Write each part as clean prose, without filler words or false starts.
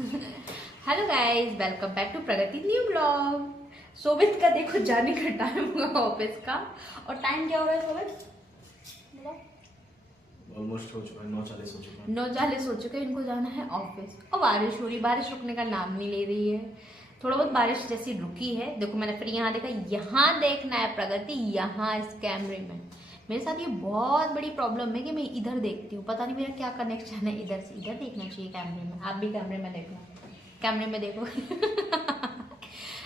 Hello guys, welcome back to Pragati new blog. सोबित का देखो जाने का टाइम हुआ ऑफिस का। और टाइम क्या हो रहा है सोबित? ऑलमोस्ट हो चुका है, 9:40 हो चुका है। 9:40 हो चुके हैं, इनको जाना है ऑफिस। और बारिश हो रही, बारिश रुकने का नाम नहीं ले रही है। थोड़ा बहुत बारिश जैसी रुकी है। देखो मैंने फिर यहाँ देखा, यहाँ देखना है प्रगति, यहाँ इस कैमरे में। मेरे साथ ये बहुत बड़ी प्रॉब्लम है कि मैं इधर देखती हूँ, पता नहीं मेरा क्या कनेक्शन है। इधर से इधर देखना चाहिए कैमरे में। आप भी कैमरे में देखो, कैमरे में देखो।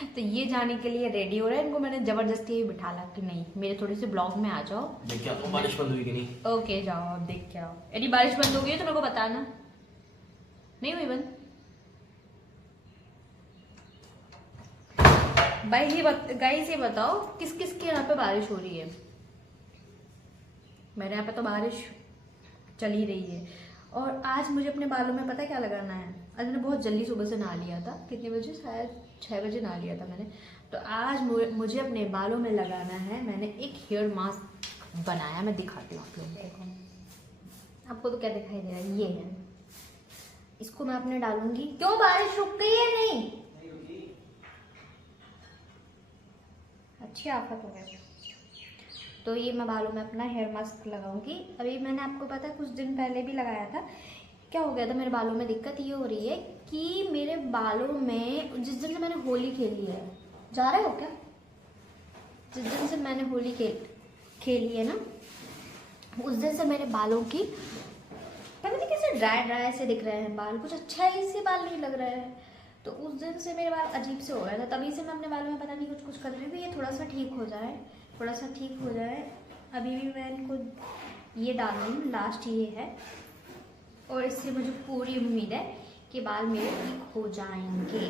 तो ये जाने के लिए रेडी हो रहा है। इनको मैंने जबरदस्ती ही बिठा ला कि नहीं मेरे थोड़े से ब्लॉग में आ जाओ। देख क्या तो बारिश बंद हुई कि नहीं? ओके जाओ, आप देख के आओ। यदि बारिश बंद हो गई तो मेरे को बताना। नहीं हुई बंद? भाई गाइस ये बताओ किस किस के यहाँ पे बारिश हो रही है? मेरे यहाँ पे तो बारिश चल ही रही है। और आज मुझे अपने बालों में पता है क्या लगाना है? आज मैंने बहुत जल्दी सुबह से नहा लिया था। कितने बजे? शायद 6 बजे नहा लिया था मैंने। तो आज मुझे अपने बालों में लगाना है। मैंने एक हेयर मास्क बनाया, मैं दिखाती हूँ आप लोगों को। आपको तो क्या दिखाई दे रहा है? ये है, इसको मैं अपने डालूंगी। क्यों बारिश रुक गई है? नहीं अच्छी आफत हो गई। तो ये मैं बालों में अपना हेयर मास्क लगाऊंगी। अभी मैंने आपको पता है कुछ दिन पहले भी लगाया था। क्या हो गया था मेरे बालों में? दिक्कत ये हो रही है कि मेरे बालों में जिस दिन से मैंने होली खेली है, जा रहे हो क्या? जिस दिन से मैंने होली खेली है ना, उस दिन से मेरे बालों की पता नहीं कैसे ड्राई ड्राई से दिख रहे हैं बाल। कुछ अच्छा ही से बाल नहीं लग रहा है। तो उस दिन से मेरे बाल अजीब से हो रहा था। तभी से मैं अपने बालों में पता नहीं कुछ कर रही हूँ। ये थोड़ा सा ठीक हो जाए, थोड़ा सा ठीक हो जाए। अभी भी मैं इनको ये डाल रही हूँ, लास्ट ये है। और इससे मुझे पूरी उम्मीद है कि बाल मेरे ठीक हो जाएंगे।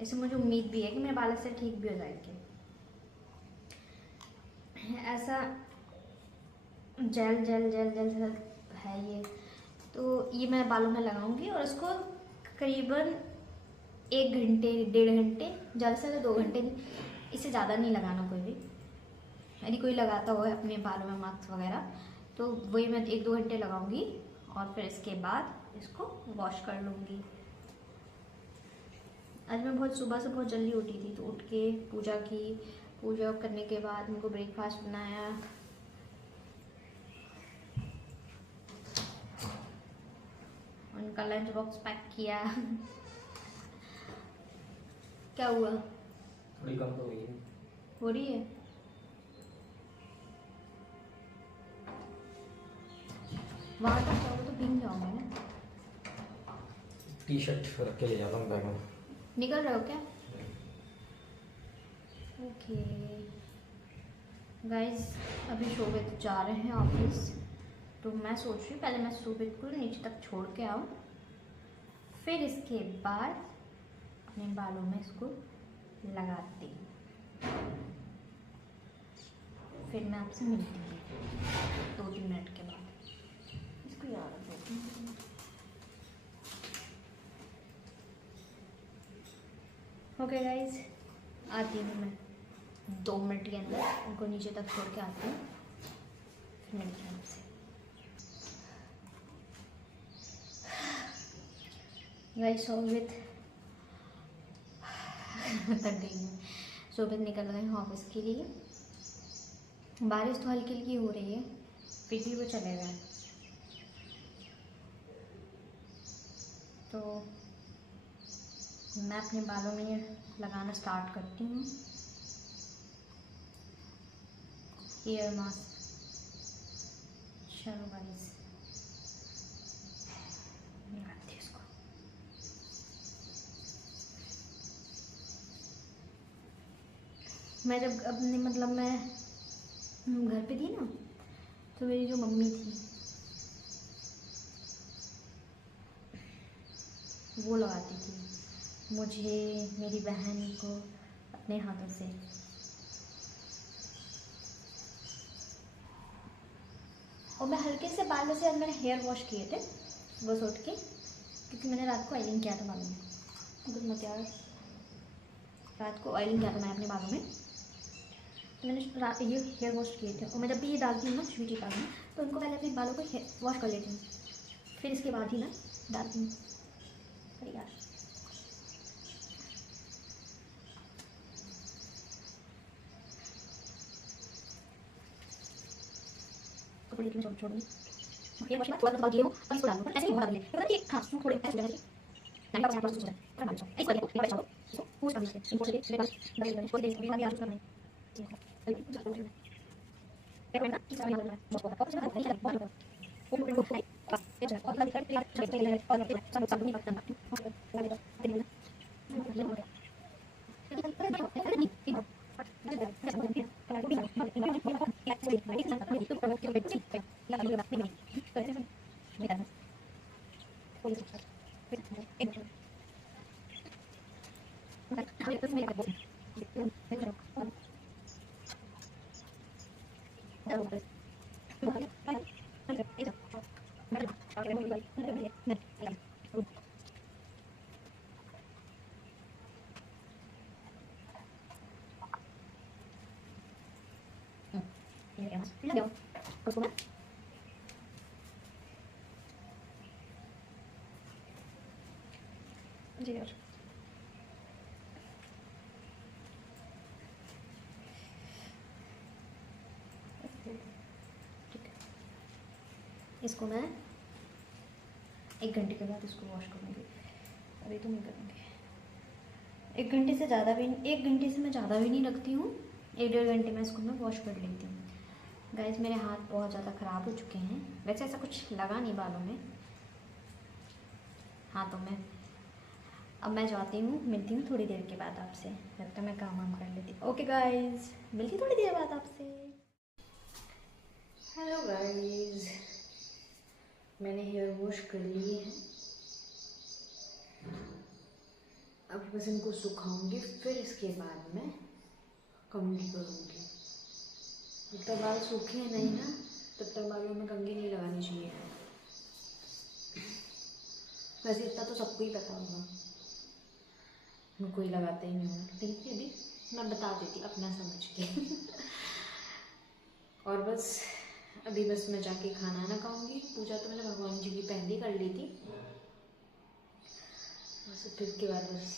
इससे मुझे उम्मीद भी है कि मेरे बाल से ठीक भी हो जाएंगे। ऐसा gel gel gel gel gel है ये। तो ये मैं बालों में लगाऊंगी और इसको करीबन 1 घंटे 1.5 घंटे, ज़्यादा से ज़्यादा 2 घंटे, इससे ज़्यादा नहीं लगाना कोई भी। यदि कोई लगाता हो अपने बालों में मास्क वगैरह तो वही मैं 1-2 घंटे लगाऊंगी और फिर इसके बाद इसको वॉश कर लूँगी। आज मैं बहुत सुबह से बहुत जल्दी उठी थी, तो उठ के पूजा की। पूजा करने के बाद उनको ब्रेकफास्ट बनाया। उनका लंच बॉक्स पैक किया। क्या हुआ? थोड़ी कम तो हुई है। हो रही है? वहाँ तक जाओ तो भीग जाऊंगा ना। टी शर्ट रख के ले जाता हूँ बैग में। निकल रहे हो क्या? ओके गाइस, अभी शोभित जा रहे हैं ऑफिस। तो मैं सोच रही हूँ पहले मैं शोभित को नीचे तक छोड़ के आऊँ, फिर इसके बाद अपने बालों में इसको लगाती हूँ। फिर मैं आपसे मिलती हूँ 2-3 मिनट के बाद। इसको याद रखो। ओके गाइस, आती हूँ मैं 2 मिनट के अंदर। उनको नीचे तक छोड़ के आती हूँ, फिर मिलती हूँ आपसे। गाइस शोभित थक गई हूँ। शोभित निकल गए हैं ऑफिस के लिए। बारिश तो हल्की हल्की हो रही है, फिर भी वो चले गए। तो मैं अपने बालों में ये लगाना स्टार्ट करती हूँ हेयर मास्क। चलो गाइस, लगाती हूँ इसको। मैं जब अपने मतलब मैं घर पे थी ना, तो मेरी जो मम्मी थी वो लगाती थी मुझे, मेरी बहन को अपने हाथों से। और मैं हल्के से बालों से आज मैंने हेयर वॉश किए थे सुबह से उठ के, क्योंकि मैंने रात को ऑयलिंग किया था बालों में। कुछ मत यार, रात को ऑयलिंग किया था मैं अपने बालों में। तो मैंने रात ये हेयर वॉश किए थे। और मैं जब भी ये डालती हूँ ना स्वीटी बालों में, तो उनको पहले अपने बालों को वॉश कर लेती हूँ। फिर इसके बाद ही मैं डालती हूँ। अरे यार कपड़े में छोड़ूंगी ये वॉश में थोड़ा ये हो अब इसको डाल दूँ ऐसे ही हो डालने पता है हाँ सूख थोड़े ऐसे लगा नहीं पास प्रोसेस होता है पर मान लो इसको देखो ये बचाओ इसको पूछ कर लीजिए इनको से मेरे पास बड़े कोई देख भी आ रहा है ठीक है ये ना किस तरह का बस को और से नहीं लगा बात वो लोग को ये है और लगा यार चलते ले और सब नहीं पता जी यार इसको मैं 1 घंटे के बाद इसको वॉश करूँगी। अभी तो नहीं करूँगी 1 घंटे से ज़्यादा भी 1 घंटे से मैं ज़्यादा भी नहीं रखती हूँ। 1-1.5 घंटे में इसको मैं वॉश कर लेती हूँ। गाइस मेरे हाथ बहुत ज़्यादा ख़राब हो चुके हैं। वैसे ऐसा कुछ लगा नहीं बालों में, हाथों में। अब मैं जाती हूँ, मिलती हूँ थोड़ी देर के बाद आपसे। जब तक मैं काम वाम कर लेती हूँ। ओके गाइस, मिलती थोड़ी देर बाद आपसे। हेलो गाइस, मैंने हेयर वॉश कर लिए हैं। अब बस इनको सुखाऊंगी, फिर इसके बाद मैं कंघी करूँगी। जब तक बाल सूखे नहीं ना, तब तक बालों में कंघी नहीं लगानी चाहिए। वैसे इतना तो सबको ही पता होगा, कोई लगाता ही नहीं होगा, लेकिन फिर भी मैं बता देती अपना समझ के। और बस अभी बस मैं जाके खाना ना खाऊंगी। पूजा तो मैंने भगवान जी की पहले ही कर ली थी। बस फिर इसके बाद बस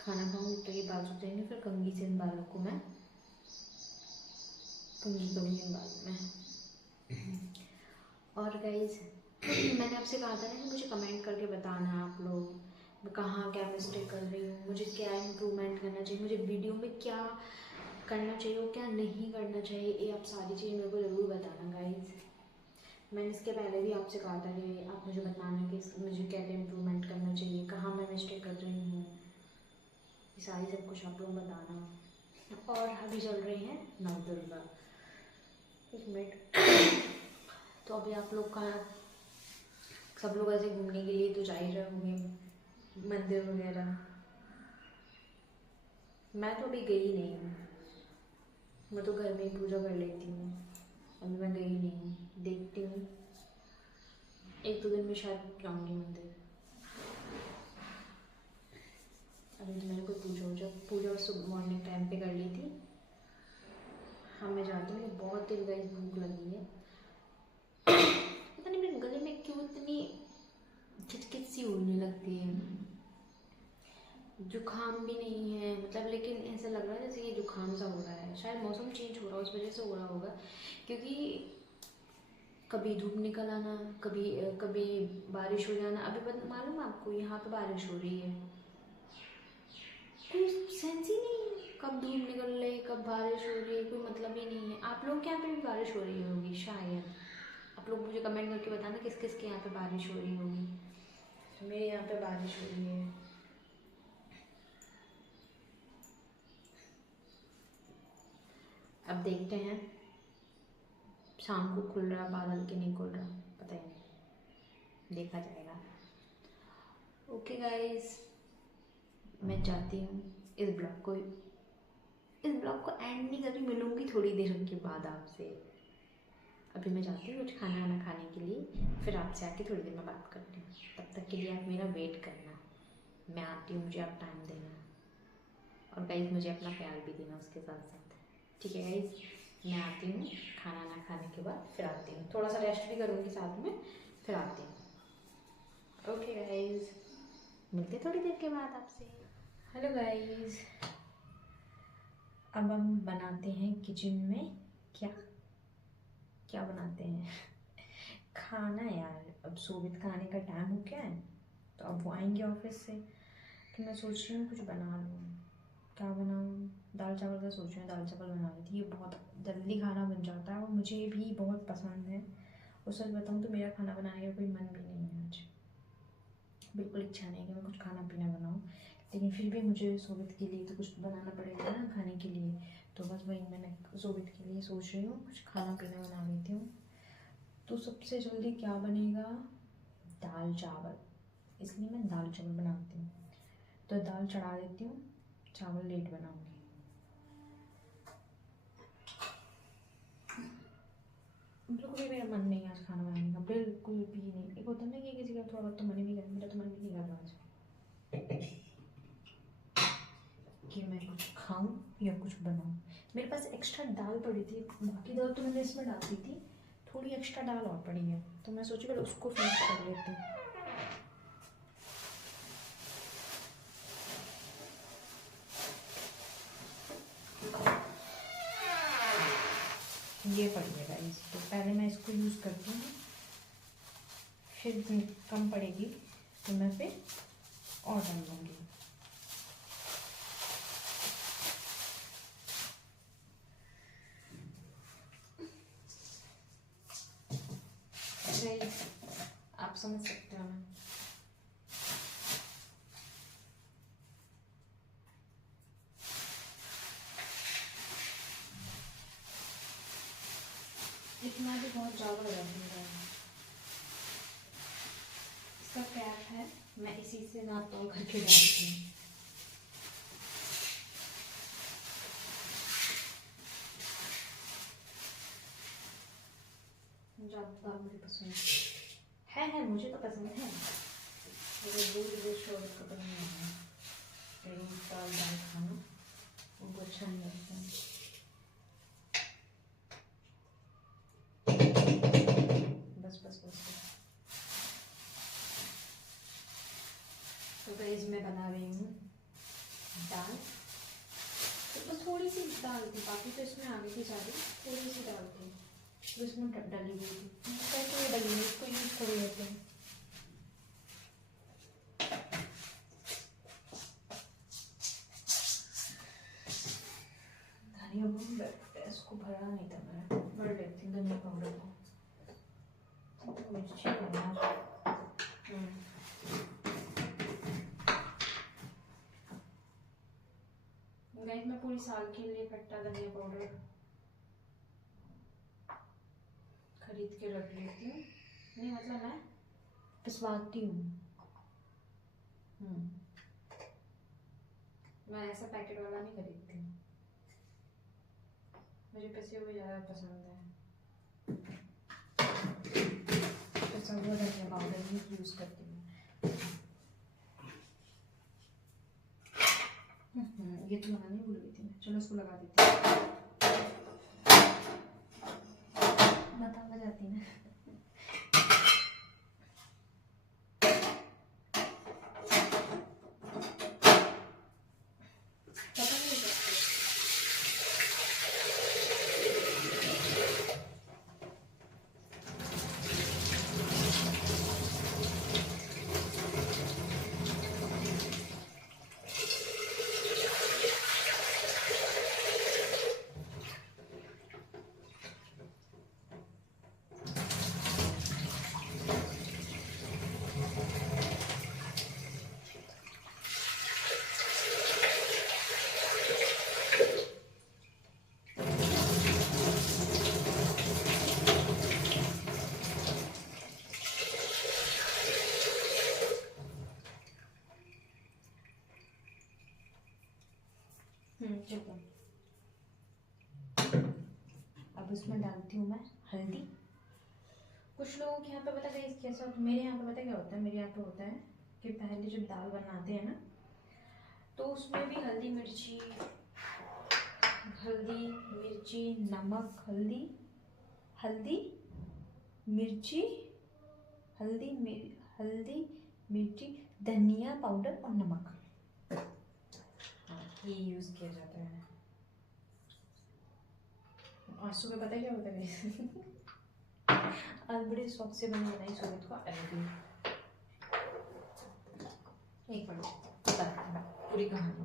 खाना खाऊंगी तो ये बाल सूख जाएंगे। फिर कंघी से इन बालों को मैं कंघी करूँगी इन बालों में। और गाइज मैंने आपसे कहा था ना कि मुझे कमेंट करके बताना आप लोग मैं कहाँ क्या मिस्टेक कर रही हूँ, मुझे क्या इम्प्रूवमेंट करना चाहिए, मुझे वीडियो में क्या करना चाहिए और क्या नहीं करना चाहिए। ये आप सारी चीज़ मेरे को ज़रूर बताना गाइज। मैंने इसके पहले भी आपसे कहा था कि आप मुझे बताना कि मुझे क्या क्या इम्प्रूवमेंट करना चाहिए, कहाँ मैं मिस्टेक कर रही हूँ, ये सारी सब कुछ आप लोग बताना। और अभी चल रही हैं नवदुर्गा, 1 मिनट। तो अभी आप लोग का सब लोग ऐसे घूमने के लिए तो जा ही रहे होंगे मंदिर वगैरह। मैं तो अभी गई नहीं हूँ, मैं तो घर में ही पूजा कर लेती हूँ। अभी मैं गई नहीं हूँ, देखती हूँ 1-2 दिन में शायद जाऊँगी मंदिर। अभी तो मैंने कोई पूजा सुबह मॉर्निंग टाइम पे कर ली थी। हाँ मैं जाती हूँ, बहुत देर गई, भूख लगी है। पता नहीं मेरे गले में क्यों इतनी खिचखिच सी होने लगती है। जुकाम भी नहीं है मतलब, लेकिन ऐसा लग रहा है जैसे ये जुकाम सा हो रहा है। शायद मौसम चेंज हो रहा है उस वजह से हो रहा होगा, क्योंकि कभी धूप निकल आना, कभी बारिश हो जाना। अभी मालूम आपको यहाँ पे बारिश हो रही है, कोई सेंस ही नहीं है। कब धूप निकल रही, कब बारिश हो रही है, कोई मतलब ही नहीं है। आप लोग के यहाँ पे भी बारिश हो रही होगी शायद। आप लोग मुझे कमेंट करके बताना किस किस के यहाँ पे बारिश हो रही होगी। तो मेरे यहाँ पे बारिश हो रही है। अब देखते हैं शाम को खुल रहा बादल के नहीं खुल रहा, पता ही नहीं, देखा जाएगा। ओके गाइस, मैं चाहती हूँ इस ब्लॉग को एंड नहीं करी, मिलूंगी थोड़ी देर के बाद आपसे। अभी मैं जाती हूँ कुछ खाना वाना खाने के लिए, फिर आपसे आके थोड़ी देर में बात करती हूँ। तब तक के लिए आप मेरा वेट करना, मैं आती हूँ, मुझे आप टाइम देना। और गाइस मुझे अपना प्यार भी देना उसके साथ साथ, ठीक है गाइस। मैं आती हूँ खाना ना खाने के बाद, फिर आती हूँ, थोड़ा सा रेस्ट भी करूँगी साथ में, फिर आती हूँ। ओके गाइस, मिलते थोड़ी देर के बाद आपसे। हेलो गाइस, अब हम बनाते हैं किचन में क्या क्या बनाते हैं खाना यार। अब सोबित का आने का टाइम हो गया है, तो अब वो आएंगे ऑफिस से, तो मैं सोच रही हूँ कुछ बना लूँ। क्या बनाऊँ? दाल चावल का सोच रही हूँ, दाल चावल बना रही थी। ये बहुत जल्दी खाना बन जाता है और मुझे भी बहुत पसंद है। और सच बताऊँ तो मेरा खाना बनाने का कोई मन भी नहीं है आज, बिल्कुल इच्छा नहीं है कि मैं कुछ खाना पीना बनाऊँ। लेकिन फिर भी मुझे सोबित के लिए तो कुछ बनाना पड़ेगा ना खाने के लिए, तो बस वही मैंने सोबित के लिए सोच रही हूँ कुछ खाना पीना बना लेती हूँ। तो सबसे जल्दी क्या बनेगा? दाल चावल, इसलिए मैं दाल चावल बनाती हूँ। तो दाल चढ़ा देती हूँ, चावल लेट बनाऊँगी। बिल्कुल भी मेरा मन नहीं है आज खाना बनाने का, बिल्कुल भी नहीं। एक होता है ना कि किसी का थोड़ा बहुत तो मन भी कर, मेरा तो मन भी नहीं कर रहा आज कि मैं कुछ खाऊं या कुछ बनाऊं। मेरे पास एक्स्ट्रा दाल पड़ी थी, बाकी दाल तो मैंने इसमें डाल दी थी, थोड़ी एक्स्ट्रा दाल और पड़ी है, तो मैं सोची पहले उसको फिनिश कर लेती हूँ। ये पड़ी है गाइस, तो पहले मैं इसको यूज़ करती हूँ, फिर कम पड़ेगी तो मैं फिर और डाल लूँगी। आप समझ सकते हो ना। इतना भी बहुत ज़्यादा हो जाता है। इसका कैप है, मैं इसी से नापतोल करके डालती हूँ। ज़्यादा मुझे पसंद है, मुझे तो पसंद है, मुझे दूर शोर का पसंद नहीं है। लेकिन दाल खाना उनको अच्छा नहीं लगता है। बस बस बस बस। तो गाइस मैं बना रही हूँ दाल, तो बस थोड़ी सी दाल थी, बाकी तो इसमें आ गई थी सारी, थोड़ी सी दाल थी तो इसमें डली हुई थी, तो ये डली हुई इसको यूज़ कर लेते हैं। धनिया पाउडर इसको भरा नहीं था, मैंने भर लेती हूँ धनिया पाउडर को। मिर्ची गाइस, मैं पूरी साल के लिए खट्टा धनिया पाउडर खरीद के रख लेती हूँ। नहीं मतलब मैं पिसवाती हूँ। मैं ऐसा पैकेट वाला नहीं खरीदती हूँ, मुझे पिसे हुए ज़्यादा पसंद है। पिसा हुआ धनिया पाउडर ही यूज़ करती हूँ। ये तो लगानी भूल गई थी, चलो इसको लगा देती हूँ। बता जाती ना। चलो अब इसमें डालती हूँ मैं हल्दी। कुछ लोगों के यहाँ पे पता है कैसा, मेरे यहाँ पे पता क्या होता है, मेरे यहाँ पे होता है कि पहले जब दाल बनाते हैं ना, तो उसमें भी हल्दी मिर्ची नमक, हल्दी मिर्ची मिर्ची, धनिया पाउडर और नमक, हाँ ये यूज़ किया जाता है। आज सुबह पता है क्या होता है आज बड़े शौक से मैंने बनाई सुबह को अरबी। एक मिनट बताती हूँ पूरी कहानी।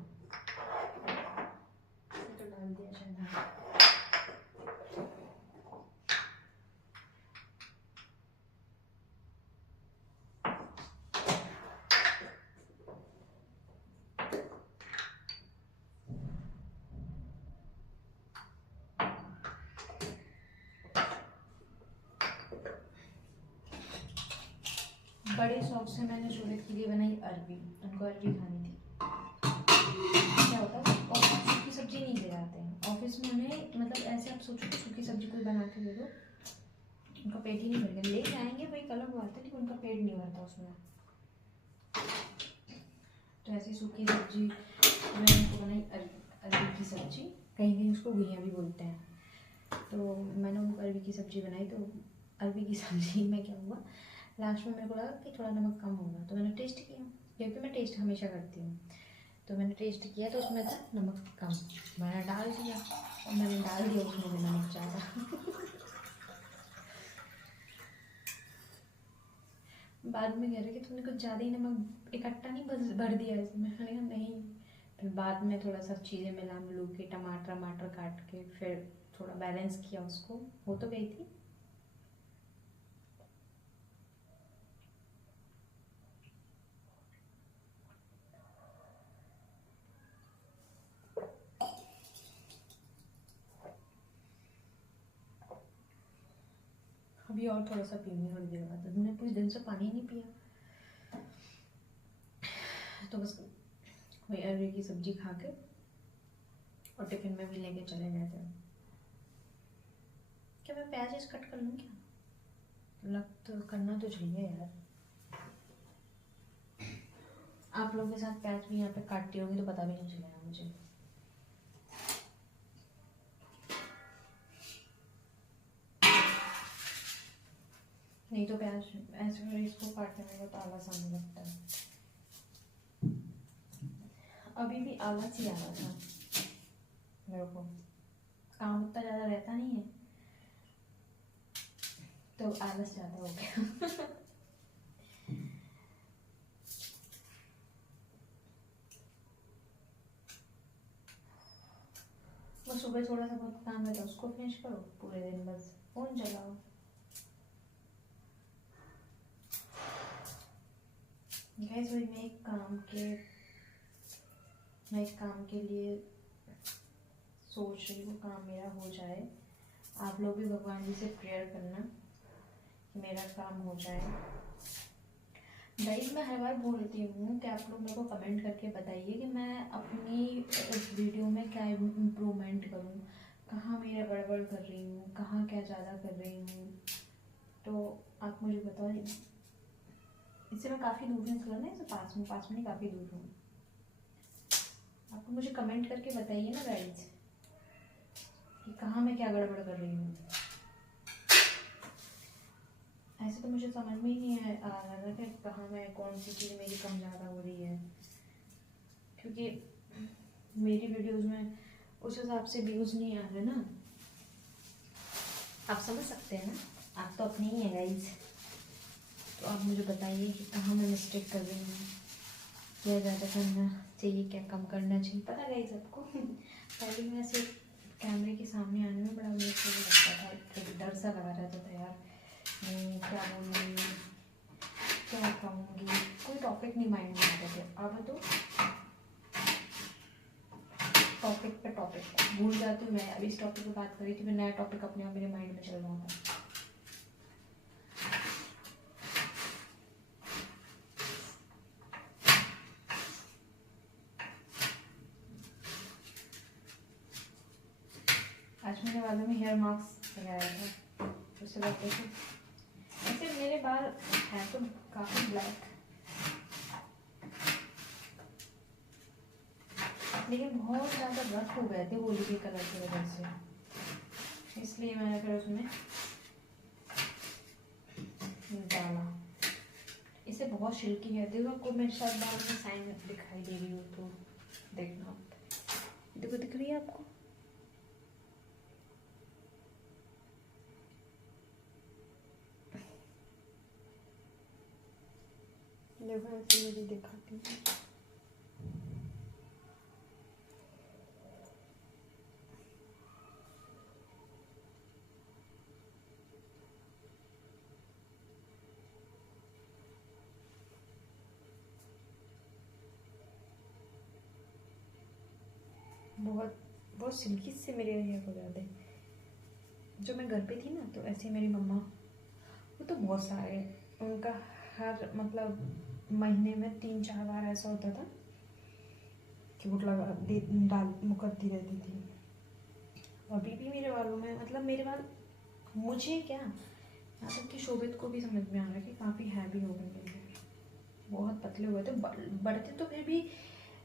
तो डाल दिया शायद। बड़े शौक से मैंने शोहरत के लिए बनाई अरबी, उनको अरबी खानी थी। क्या होता है ऑफिस सूखी सब्जी नहीं ले जाते हैं ऑफिस में, उन्हें मतलब ऐसे आप सोचो कि सूखी सब्जी कोई बना के दे दो, उनका पेट ही नहीं भरेगा। ले जाएंगे वही अलग बात है, लेकिन उनका पेट नहीं भरता उसमें। तो ऐसी सूखी सब्जी मैंने उनको बनाई अरबी की सब्जी, कहीं कहीं उसको घुइयाँ भी बोलते हैं। तो मैंने उनको अरबी की सब्जी बनाई। तो अरबी की सब्जी में क्या हुआ, लास्ट में मेरे को लगा कि थोड़ा नमक कम होगा, तो मैंने टेस्ट किया, क्योंकि मैं टेस्ट हमेशा करती हूँ। तो मैंने टेस्ट किया तो उसमें था नमक कम, मैंने डाल दिया और मैंने डाल दिया उसमें भी नमक ज़्यादा बाद में कह रहे कि तुमने कुछ ज़्यादा ही नमक इकट्ठा नहीं बस भर दिया इसमें। मैंने कहा नहीं। फिर बाद में थोड़ा सा चीज़ें मिला मिलू के टमाटर काट के फिर थोड़ा बैलेंस किया उसको, हो तो गई थी। अभी और थोड़ा सा पीऊँगी थोड़ी देर बाद। मैंने कुछ दिन से पानी नहीं पिया, तो बस वही अरबी की सब्जी खा के और टिफिन में भी लेके चले गए थे। क्या मैं प्याज कट कर लूँ क्या? लग तो करना तो चाहिए यार। आप लोगों के साथ प्याज भी यहाँ पे काटती होगी तो पता भी नहीं चलेगा मुझे। नहीं तो प्याज ऐसे इसको काटने में बहुत आलस आने लगता है। अभी भी आलस ही आ रहा था मेरे को, काम उतना ज़्यादा रहता नहीं है तो आलस ज़्यादा हो गया बस सुबह थोड़ा सा बहुत काम रहता है उसको फिनिश करो, पूरे दिन बस फोन चलाओ। गाइस भाई मैं एक काम के लिए सोच रही हूँ, काम मेरा हो जाए। आप लोग भी भगवान जी से प्रेयर करना कि मेरा काम हो जाए। गाइस मैं हर बार बोलती हूँ कि आप लोग मेरे को कमेंट करके बताइए कि मैं अपनी इस वीडियो में क्या इम्प्रूवमेंट करूँ, कहाँ मेरा गड़बड़ कर रही हूँ, कहाँ क्या ज़्यादा कर रही हूँ। तो आप मुझे बताइए। इससे मैं काफ़ी दूर हूँ, इसलिए ना इसे पास में नहीं काफ़ी दूर हूँ। आप मुझे कमेंट करके बताइए ना गाइस कि कहाँ मैं क्या गड़बड़ कर रही हूँ। ऐसे तो मुझे समझ में ही नहीं आ रहा था कि कहाँ मैं कौन सी चीज़ मेरी कम ज़्यादा हो रही है, क्योंकि मेरी वीडियोस में उस हिसाब से व्यूज़ नहीं आ रहे ना। आप समझ सकते हैं ना, आप तो अपने ही हैं गाइस। तो आप मुझे बताइए कि कहाँ मैं मिस्टेक कर रही हूँ, क्या ज़्यादा करना चाहिए, क्या कम करना चाहिए। पता गाइस आपको पहले मैं सिर्फ कैमरे के सामने आने में बड़ा मुझे लगता था, फिर डर सा लगा रहता था यार, क्या बोलूँगी, क्या कहूँगी, कोई टॉपिक नहीं माइंड में आते थे। अब तो टॉपिक पे टॉपिक भूल जाती हूँ मैं। अभी इस टॉपिक पे बात करी थी, फिर नया टॉपिक अपने आप मेरे माइंड में चल रहा था। आज मेरे बालों में हेयर मास्क लगाया था, उससे लगते थे ऐसे मेरे बाल हैं तो काफ़ी ब्लैक, लेकिन बहुत ज़्यादा रफ हो गए थे होली के कलर की वजह से, इसलिए मैंने फिर उसमें डाला। इससे बहुत सिल्की है। देखो आपको मेरे साथ बाल में साइन दिखाई दे रही हो तो देखना, देखो दिख रही है आपको। देखो ऐसे मेरी दिखाती हूँ। बहुत बहुत सिल्की से मेरे हेयर हो जाते हैं। जो मैं घर पे थी ना तो ऐसे मेरी मम्मा, वो तो बहुत सारे, उनका हर मतलब महीने में 3-4 बार ऐसा होता था कि वो लगा डाल मुकरती रहती थी। अभी भी मेरे बालों में मतलब मेरे बाल, मुझे क्या यहाँ तक कि शोभित को भी समझ में आ रहा है कि काफ़ी हैवी हो गए मेरे, बहुत पतले हुए थे। बढ़ते तो फिर भी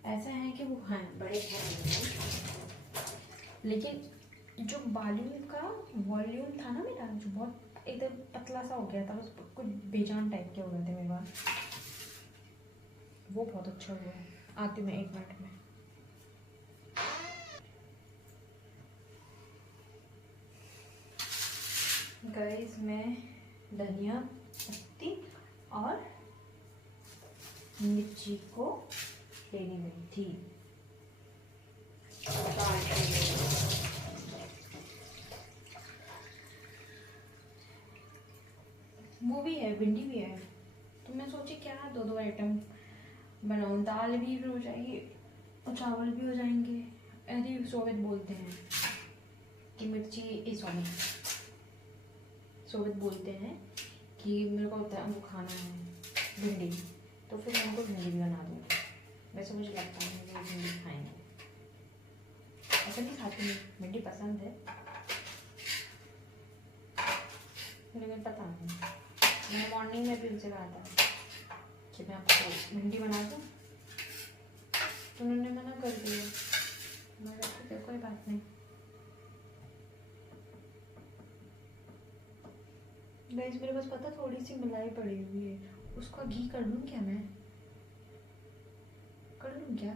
ऐसा है कि वो हैं बड़े हैं, लेकिन जो वॉल्यूम का वॉल्यूम था ना मेरा, जो बहुत एकदम पतला सा हो गया था, बस कुछ बेजान टाइप के हो गए थे मेरे बाल, वो बहुत अच्छा हुआ है। आती मैं 1 मिनट में। गाइस मैं धनिया पत्ती और मिर्ची को लेने गई थी। वो भी है, भिंडी भी है, तो मैं सोची क्या 2-2 आइटम बनाऊँ, दाल भी हो जाएगी और चावल भी हो जाएंगे। ऐसे सोवित बोलते हैं कि मिर्ची, सॉरी सोवित बोलते हैं कि मेरे को वो खाना है भिंडी, तो फिर मैं उनको भिंडी भी बना दूँगी। वैसे मुझे लगता है वो भिंडी खाएंगे, ऐसा नहीं खाती, भिंडी पसंद है लेकिन पता नहीं। मैंने मॉर्निंग में भी उनसे कहा था कि मैं आपको भिंडी बना दूँ, तो उन्होंने मना कर दिया। मैं ठीक है कोई बात नहीं। गाइस मेरे पास पता थोड़ी सी मलाई पड़ी हुई है, उसका घी कर लूँ क्या, मैं कर लूँ क्या,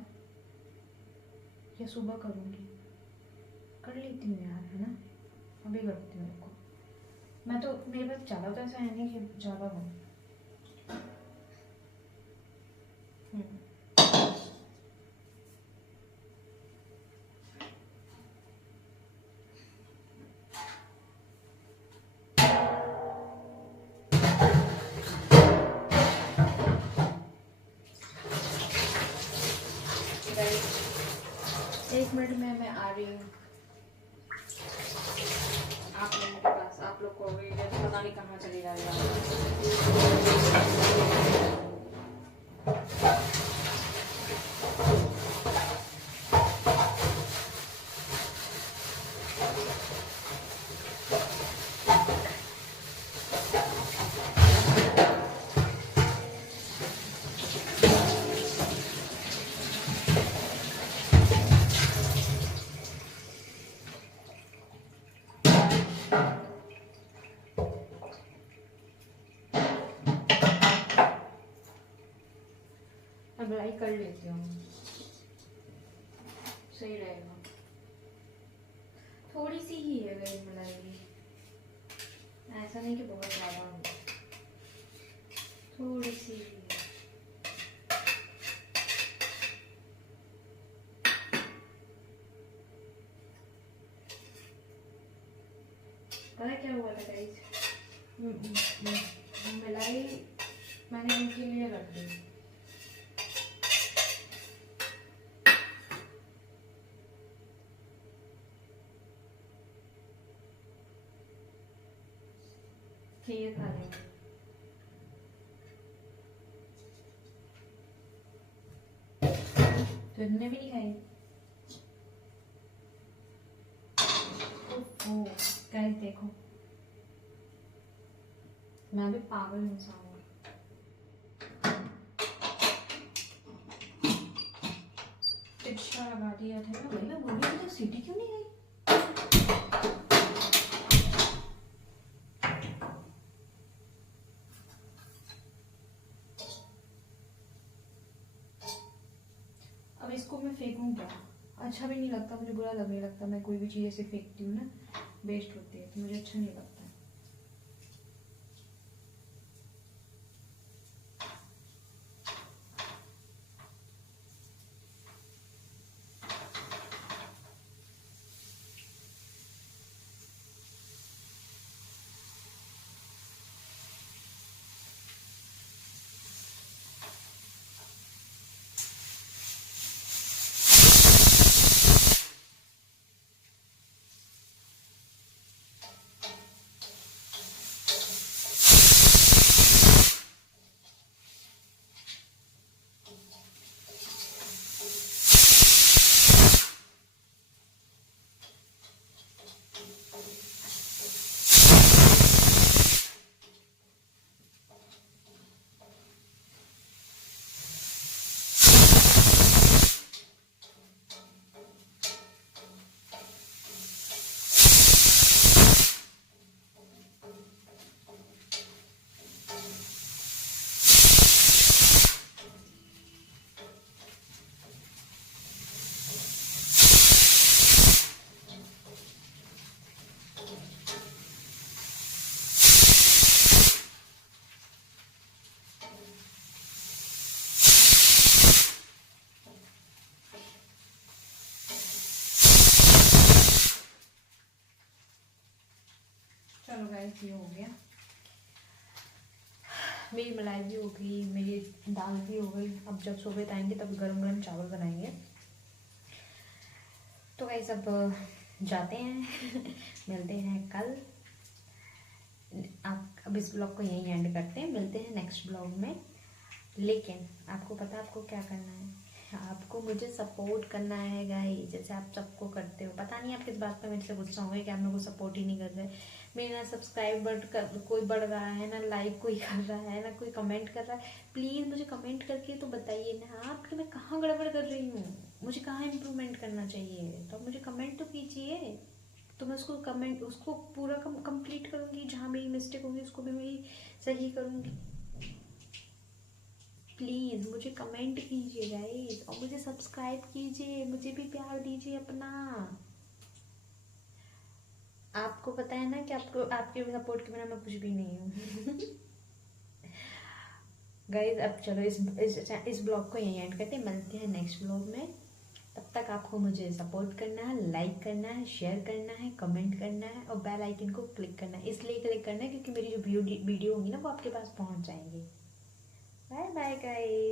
या सुबह करूँगी? कर लेती हूँ यार, है ना, अभी करती हूँ। मेरे को मैं तो, मेरे पास ज़्यादा तो ऐसा है नहीं कि ज़्यादा हो। एक मिनट में मैं आ रही हूँ आप लोगों के पास। आप लोग को पता नहीं कहाँ चली जाएगा। मलाई कर लेती हूँ, सही रहेगा। थोड़ी सी ही है गई मलाई भी, ऐसा नहीं कि बहुत ज़्यादा हो, थोड़ी सी ही है। पता क्या हुआ था गाइस, मलाई मैंने उनके लिए रख दी। ये खा लेंगे। तो इतने भी नहीं खाई। ओह गाइस देखो, मैं भी पागल इंसान हूँ। तिरछा लगा दिया था ना, मैं बोली तो सीटी क्यों नहीं आई? इसको मैं फेंकूँ क्या? अच्छा भी नहीं लगता, मुझे बुरा लगने लगता, मैं कोई भी चीज़ ऐसे फेंकती हूँ ना, वेस्ट होती है तो मुझे अच्छा नहीं लगता। चलो गाइस, ये हो गया, मेरी मलाई भी हो गई, मेरी दाल भी हो गई। अब जब सुबह आएंगे तब गरम गरम चावल बनाएंगे। तो गाइस अब जाते हैं मिलते हैं कल। आप अब इस ब्लॉग को यहीं एंड करते हैं, मिलते हैं नेक्स्ट ब्लॉग में। लेकिन आपको पता है आपको क्या करना है? आपको मुझे सपोर्ट करना है गाइस, जैसे आप सबको करते हो। पता नहीं आप किस बात पे मेरे से गुस्सा होंगे कि आप मेरे को सपोर्ट ही नहीं कर रहे। मेरे ना सब्सक्राइबर कोई बढ़ रहा है, ना लाइक कोई कर रहा है, ना कोई कमेंट कर रहा है। प्लीज़ मुझे कमेंट करके तो बताइए ना आप कि मैं कहाँ गड़बड़ कर रही हूँ, मुझे कहाँ इम्प्रूवमेंट करना चाहिए। तो आप मुझे कमेंट तो कीजिए, तो मैं उसको पूरा कंप्लीट करूँगी। जहाँ मेरी मिस्टेक होगी उसको भी मेरी सही करूँगी। प्लीज़ मुझे कमेंट कीजिए गाइस, और मुझे सब्सक्राइब कीजिए, मुझे भी प्यार दीजिए अपना। आपको पता है ना कि आपके सपोर्ट के बिना मैं कुछ भी नहीं हूँ गाइस अब चलो इस ब्लॉग को यहीं एंड करते हैं, मिलते हैं नेक्स्ट ब्लॉग में। तब तक आपको मुझे सपोर्ट करना है, लाइक करना है, शेयर करना है, कमेंट करना है और बेल आइकन को क्लिक करना है। इसलिए क्लिक करना है क्योंकि मेरी जो वीडियो होंगी ना वो आपके पास पहुँच जाएंगी। Bye bye guys.